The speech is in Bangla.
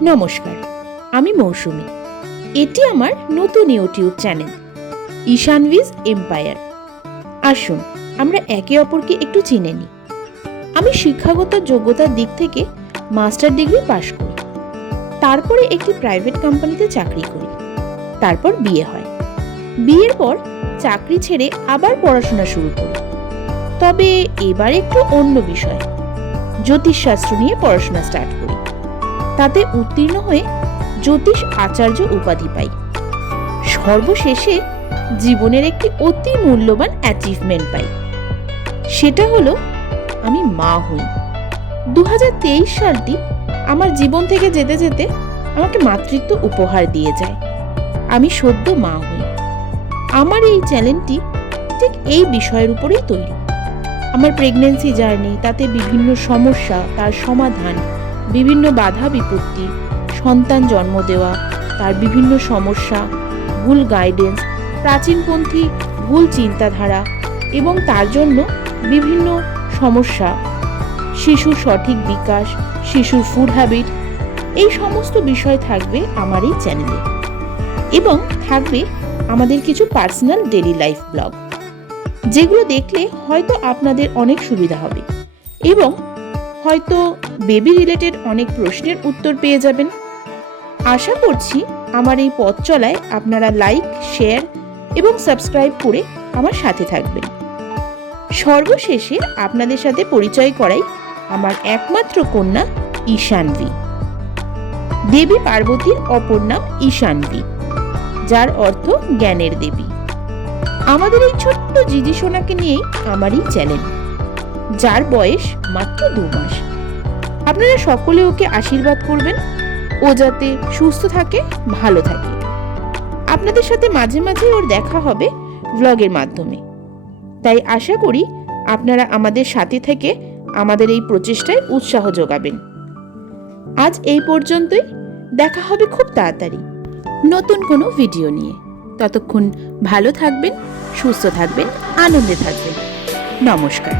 নমস্কার, আমি মৌসুমী। এটি আমার নতুন ইউটিউব চ্যানেল ঈশানভিজ এম্পায়ার। আসুন আমরা একে অপরকে একটু চিনে নিই। আমি শিক্ষাগত যোগ্যতার দিক থেকে মাস্টার ডিগ্রি পাশ করি, তারপরে একটি প্রাইভেট কোম্পানিতে চাকরি করি, তারপর বিয়ে হয়। বিয়ের পর চাকরি ছেড়ে আবার পড়াশোনা শুরু করি, তবে এবার একটু অন্য বিষয়, জ্যোতিষশাস্ত্র নিয়ে পড়াশোনা স্টার্ট করি। তাতে উত্তীর্ণ হয়ে জ্যোতিষ আচার্য উপাধি পাই। সর্বশেষে জীবনের একটি অতি মূল্যবান অ্যাচিভমেন্ট পাই, সেটা হলো আমি মা হই। 2023 সালটি আমার জীবন থেকে যেতে যেতে আমাকে মাতৃত্ব উপহার দিয়ে যায়। আমি সদ্য মা হই। আমার এই চ্যানেলটি ঠিক এই বিষয়ের উপরেই তৈরি। আমার প্রেগন্যান্সি জার্নি, তাতে বিভিন্ন সমস্যা, তার সমাধান, বিভিন্ন বাধা বিপত্তি, সন্তান জন্ম দেওয়া, তার বিভিন্ন সমস্যা, ভুল গাইডেন্স, প্রাচীনপন্থী ভুল চিন্তাধারা এবং তার জন্য বিভিন্ন সমস্যা, শিশুর সঠিক বিকাশ, শিশুর ফুড হ্যাবিট, এই সমস্ত বিষয় থাকবে আমার এই চ্যানেলে। এবং থাকবে আমাদের কিছু পার্সোনাল ডেইলি লাইফ ব্লগ, যেগুলো দেখলে হয়তো আপনাদের অনেক সুবিধা হবে এবং হয়তো বেবি রিলেটেড অনেক প্রশ্নের উত্তর পেয়ে যাবেন। আশা করছি আমার এই পথ চলায় আপনারা লাইক, শেয়ার এবং সাবস্ক্রাইব করে আমার সাথে থাকবেন। সর্বশেষে আপনাদের সাথে পরিচয় করাই আমার একমাত্র কন্যা ঈশানভি। দেবী পার্বতীর অপর নাম ঈশানভি, যার অর্থ জ্ঞানের দেবী। আমাদের এই ছোট্ট জিজি সোনাকে নিয়েই আমার এই চ্যানেল, যার বয়স মাত্র 2 মাস। আপনারা সকলে ওকে আশীর্বাদ করবেন, ও যাতে সুস্থ থাকে, ভালো থাকে। আপনাদের সাথে মাঝে মাঝে ওর দেখা হবে ব্লগের মাধ্যমে, তাই আশা করি আপনারা আমাদের সাথে থেকে আমাদের এই প্রচেষ্টায় উৎসাহ যোগাবেন। আজ এই পর্যন্তই, দেখা হবে খুব তাড়াতাড়ি নতুন কোনো ভিডিও নিয়ে। ততক্ষণ ভালো থাকবেন, সুস্থ থাকবেন, আনন্দে থাকবেন। নমস্কার।